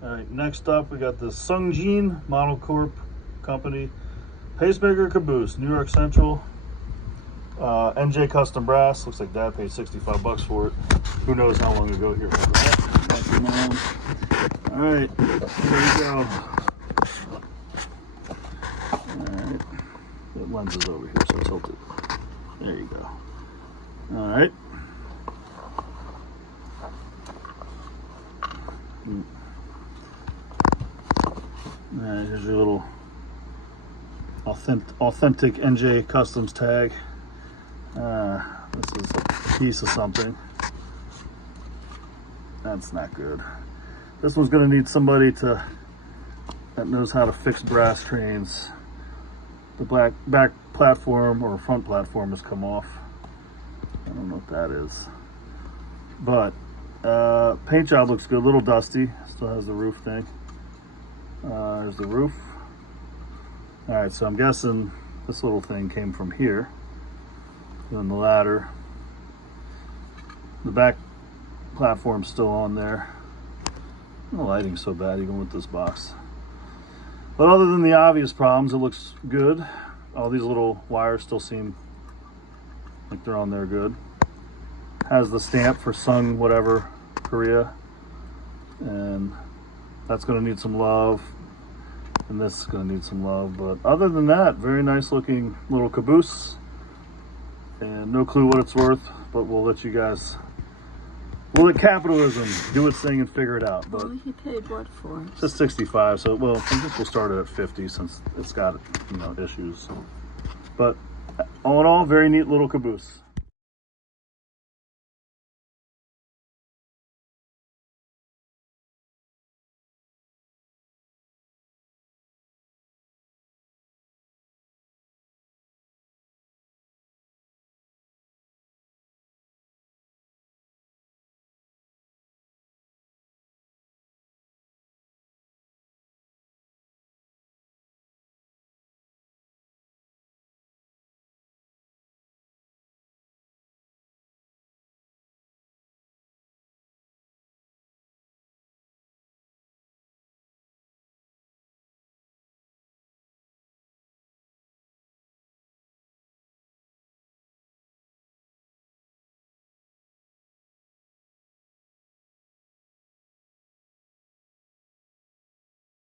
All right, next up we got the Sungjin Model Corp Company pacemaker caboose, New York Central, NJ custom brass. Looks like Dad paid 65 bucks for it. Who knows how long ago here. All right, here we go. All right, the lens is over here, so tilt it. There you go. All right. Here's your little authentic NJ Customs tag. This is a piece of something. That's not good. This one's going to need somebody that knows how to fix brass trains. The back platform or front platform has come off. I don't know what that is. But paint job looks good. A little dusty. Still has the roof thing. There's the roof. All right, so I'm guessing this little thing came from here. Then the ladder. The back platform's still on there. The lighting's so bad even with this box. But other than the obvious problems, it looks good. All these little wires still seem like they're on there good. Has the stamp for Sung whatever Korea. And that's going to need some love. And this is going to need some love. But other than that, very nice looking little caboose. And no clue what it's worth, but we'll let you guys, we'll let capitalism do its thing and figure it out. But well, he paid what for it? It's just 65, so well, I guess we'll start it at 50 since it's got, issues. But all in all, very neat little caboose.